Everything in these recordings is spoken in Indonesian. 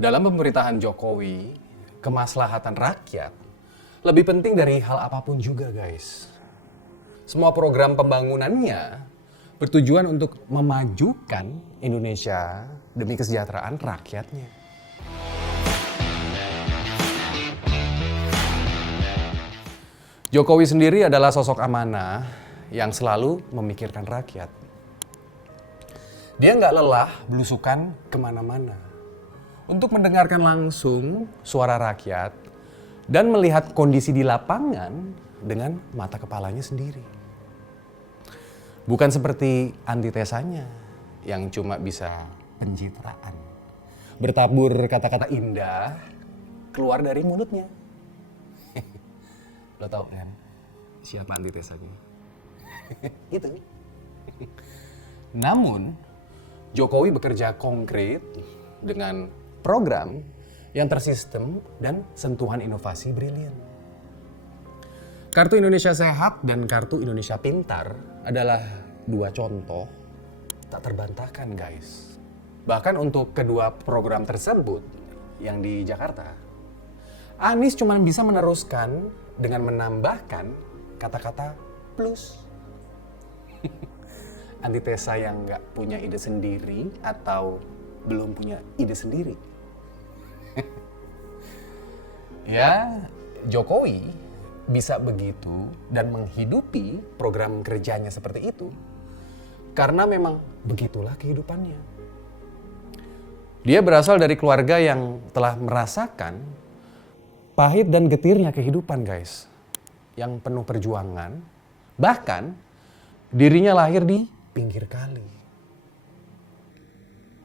Dalam pemerintahan Jokowi, kemaslahatan rakyat lebih penting dari hal apapun juga, guys. Semua program pembangunannya bertujuan untuk memajukan Indonesia demi kesejahteraan rakyatnya. Jokowi sendiri adalah sosok amanah yang selalu memikirkan rakyat. Dia nggak lelah belusukan kemana-mana untuk mendengarkan langsung suara rakyat dan melihat kondisi di lapangan dengan mata kepalanya sendiri. Bukan seperti antitesanya yang cuma bisa pencitraan. Bertabur kata-kata indah keluar dari mulutnya. Lo tau kan siapa antitesanya? Gitu. Namun Jokowi bekerja konkret dengan program yang tersistem dan sentuhan inovasi brilian. Kartu Indonesia Sehat dan Kartu Indonesia Pintar adalah dua contoh tak terbantahkan, guys. Bahkan untuk kedua program tersebut yang di Jakarta, Anies cuma bisa meneruskan dengan menambahkan kata-kata plus. Antitesa yang nggak punya ide sendiri atau belum punya ide sendiri. Ya, Jokowi bisa begitu dan menghidupi program kerjanya seperti itu karena memang begitulah kehidupannya. Dia berasal dari keluarga yang telah merasakan pahit dan getirnya kehidupan, guys. Yang penuh perjuangan, bahkan dirinya lahir di pinggir kali.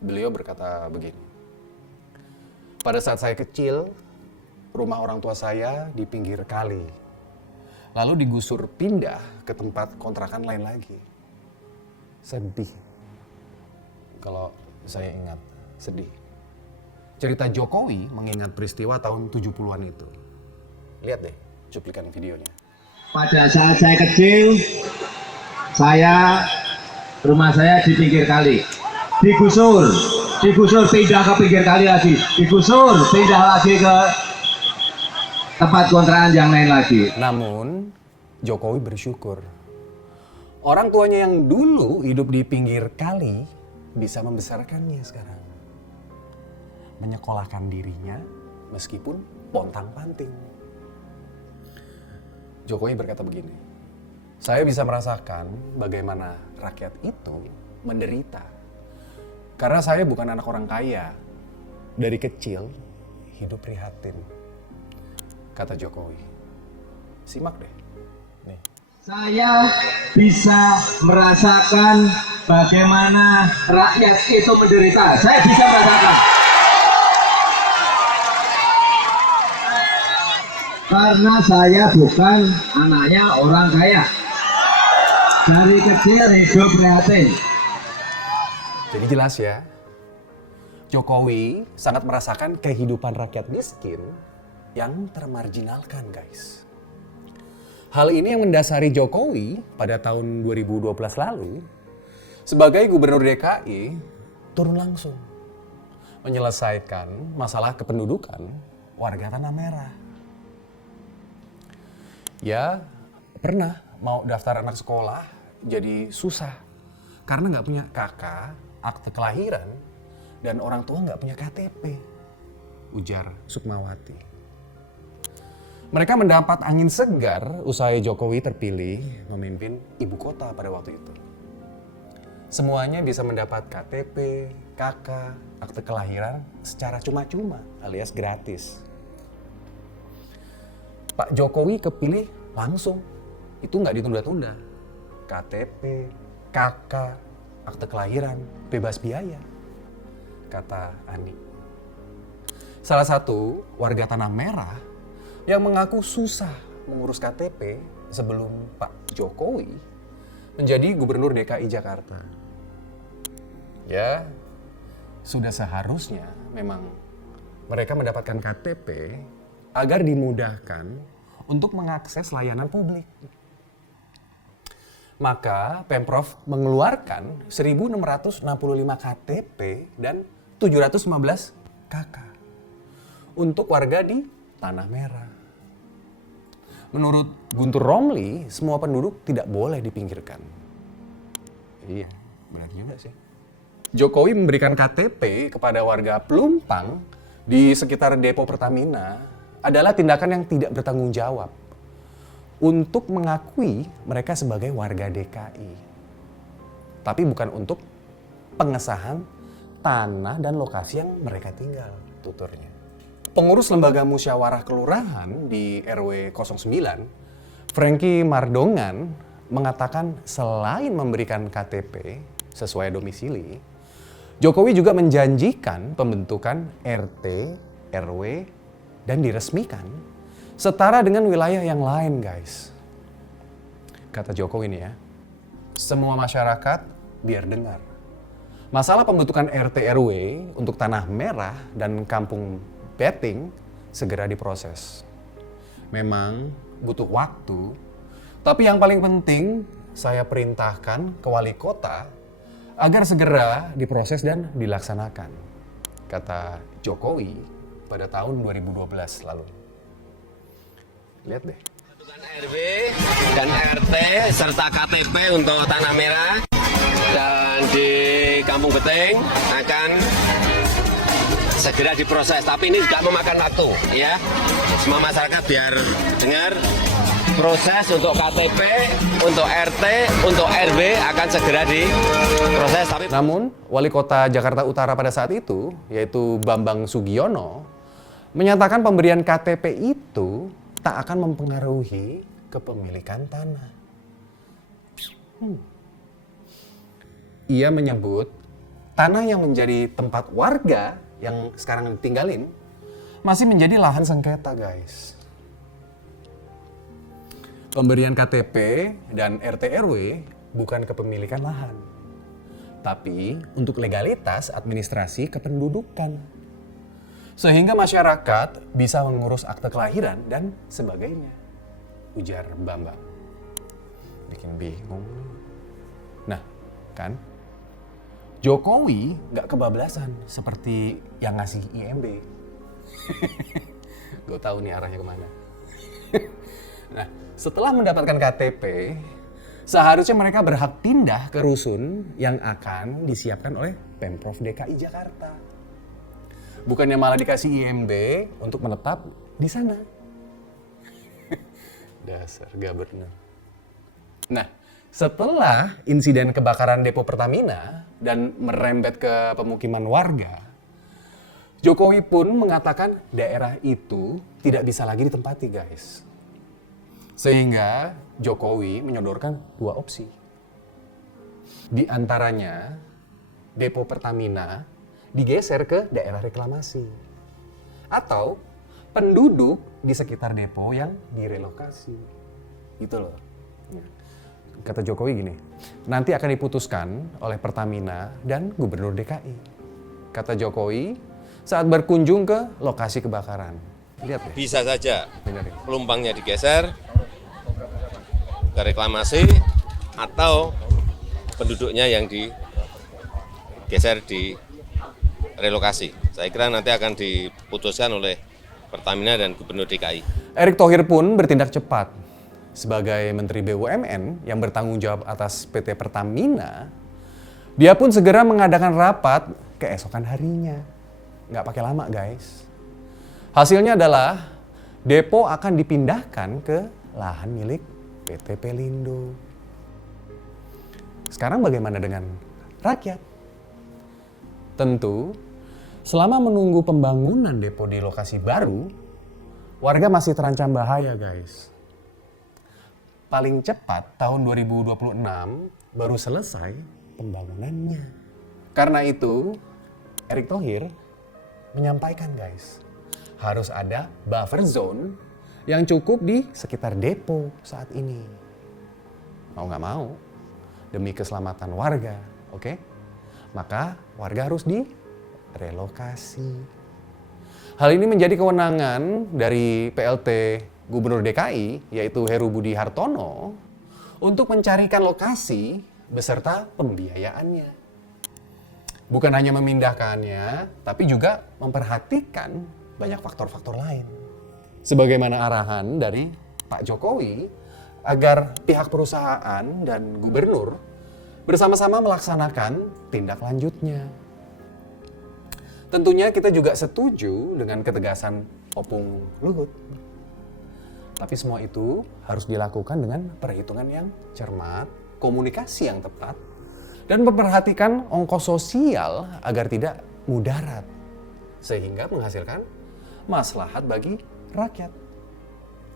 Beliau berkata begini, pada saat saya kecil, rumah orang tua saya di pinggir kali. Lalu digusur pindah ke tempat kontrakan lain lagi. Sedih. Kalau saya ingat, sedih. Cerita Jokowi mengingat peristiwa tahun 70-an itu. Lihat deh cuplikan videonya. Pada saat saya kecil, rumah saya di pinggir kali. Digusur pindah ke pinggir kali lagi. Digusur pindah lagi ke tempat kontrakan yang lain lagi. Namun, Jokowi bersyukur. Orang tuanya yang dulu hidup di pinggir kali bisa membesarkannya sekarang. Menyekolahkan dirinya meskipun pontang-panting. Jokowi berkata begini, saya bisa merasakan bagaimana rakyat itu menderita. Karena saya bukan anak orang kaya. Dari kecil, hidup prihatin. Kata Jokowi. Simak deh. Nih. Saya bisa merasakan bagaimana rakyat itu menderita. Saya bisa merasakan. Karena saya bukan anaknya orang kaya. Dari kecil hidup prihatin. Jadi jelas ya, Jokowi sangat merasakan kehidupan rakyat miskin yang termarginalkan, guys. Hal ini yang mendasari Jokowi pada tahun 2012 lalu sebagai Gubernur DKI turun langsung menyelesaikan masalah kependudukan warga Tanah Merah. Ya, pernah mau daftar anak sekolah jadi susah karena nggak punya kakak, akte kelahiran, dan orang tua nggak punya KTP, ujar Sukmawati. Mereka mendapat angin segar usai Jokowi terpilih memimpin ibu kota pada waktu itu. Semuanya bisa mendapat KTP, KK, akte kelahiran secara cuma-cuma alias gratis. Pak Jokowi kepilih langsung, itu nggak ditunda-tunda. KTP, KK, akte kelahiran, bebas biaya, kata Ani. Salah satu warga Tanah Merah yang mengaku susah mengurus KTP sebelum Pak Jokowi menjadi Gubernur DKI Jakarta. Ya, sudah seharusnya memang mereka mendapatkan KTP agar dimudahkan untuk mengakses layanan publik. Maka Pemprov mengeluarkan 1.665 KTP dan 715 KK. untuk warga di Tanah Merah. Menurut Guntur Romli, semua penduduk tidak boleh dipinggirkan. Iya, benar juga sih. Jokowi memberikan KTP kepada warga Pelumpang di sekitar depo Pertamina adalah tindakan yang tidak bertanggung jawab untuk mengakui mereka sebagai warga DKI. Tapi bukan untuk pengesahan tanah dan lokasi yang mereka tinggal, tuturnya. Pengurus Lembaga Musyawarah Kelurahan di RW 09, Franky Mardongan, mengatakan selain memberikan KTP sesuai domisili, Jokowi juga menjanjikan pembentukan RT, RW, dan diresmikan setara dengan wilayah yang lain, guys. Kata Jokowi nih ya, semua masyarakat biar dengar. Masalah pembentukan RT RW untuk Tanah Merah dan Kampung Beting segera diproses. Memang butuh waktu, tapi yang paling penting saya perintahkan ke wali kota agar segera diproses dan dilaksanakan, kata Jokowi pada tahun 2012 lalu. Lihat deh. RW dan RT serta KTP untuk Tanah Merah dan di Kampung Beting akan segera diproses, tapi ini juga memakan waktu ya. Semua masyarakat biar dengar, proses untuk KTP, untuk RT, untuk RW akan segera diproses. Namun, Wali Kota Jakarta Utara pada saat itu, yaitu Bambang Sugiono, menyatakan pemberian KTP itu tak akan mempengaruhi kepemilikan tanah. Ia menyebut tanah yang menjadi tempat warga yang sekarang ditinggalin masih menjadi lahan sengketa, guys. Pemberian KTP dan RT RW bukan kepemilikan lahan, tapi untuk legalitas administrasi kependudukan. Sehingga masyarakat bisa mengurus akte kelahiran dan sebagainya, ujar Bambang. Bikin bingung. Nah, kan? Jokowi nggak kebablasan seperti yang ngasih IMB. Gue tahu nih arahnya kemana. Nah, setelah mendapatkan KTP, seharusnya mereka berhak pindah ke rusun yang akan disiapkan oleh Pemprov DKI Jakarta. Bukannya malah dikasih IMB untuk menetap di sana. Dasar gak bener. Nah, setelah insiden kebakaran depo Pertamina dan merembet ke pemukiman warga, Jokowi pun mengatakan daerah itu tidak bisa lagi ditempati, guys. Sehingga Jokowi menyodorkan dua opsi. Di antaranya, depo Pertamina digeser ke daerah reklamasi. Atau penduduk di sekitar depo yang direlokasi. Gitu loh. Kata Jokowi gini, nanti akan diputuskan oleh Pertamina dan Gubernur DKI. Kata Jokowi saat berkunjung ke lokasi kebakaran. Lihat deh. Bisa saja Benerin. pelumpangnya digeser ke reklamasi atau penduduknya yang digeser di relokasi. Saya kira nanti akan diputuskan oleh Pertamina dan Gubernur DKI. Erick Thohir pun bertindak cepat. Sebagai Menteri BUMN yang bertanggung jawab atas PT Pertamina, dia pun segera mengadakan rapat keesokan harinya. Nggak pakai lama, guys. Hasilnya adalah depo akan dipindahkan ke lahan milik PT Pelindo. Sekarang bagaimana dengan rakyat? Tentu, selama menunggu pembangunan depo di lokasi baru, warga masih terancam bahaya, guys. Paling cepat tahun 2026 baru selesai pembangunannya. Karena itu, Erick Thohir menyampaikan, guys, harus ada buffer zone yang cukup di sekitar depo saat ini. Mau nggak mau, demi keselamatan warga, oke? Maka warga harus direlokasi. Hal ini menjadi kewenangan dari PLT Gubernur DKI, yaitu Heru Budi Hartono, untuk mencarikan lokasi beserta pembiayaannya. Bukan hanya memindahkannya, tapi juga memperhatikan banyak faktor-faktor lain. Sebagaimana arahan dari Pak Jokowi agar pihak perusahaan dan gubernur bersama-sama melaksanakan tindak lanjutnya. Tentunya kita juga setuju dengan ketegasan Opung Luhut. Tapi semua itu harus dilakukan dengan perhitungan yang cermat, komunikasi yang tepat, dan memperhatikan ongkos sosial agar tidak mudarat, sehingga menghasilkan maslahat bagi rakyat.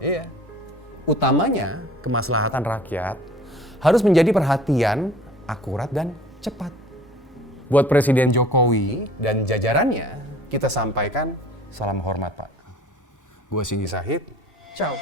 Iya. Utamanya, kemaslahatan rakyat harus menjadi perhatian akurat dan cepat. Buat Presiden Jokowi dan jajarannya, kita sampaikan salam hormat, Pak. Gua Singi Sahid. Ciao.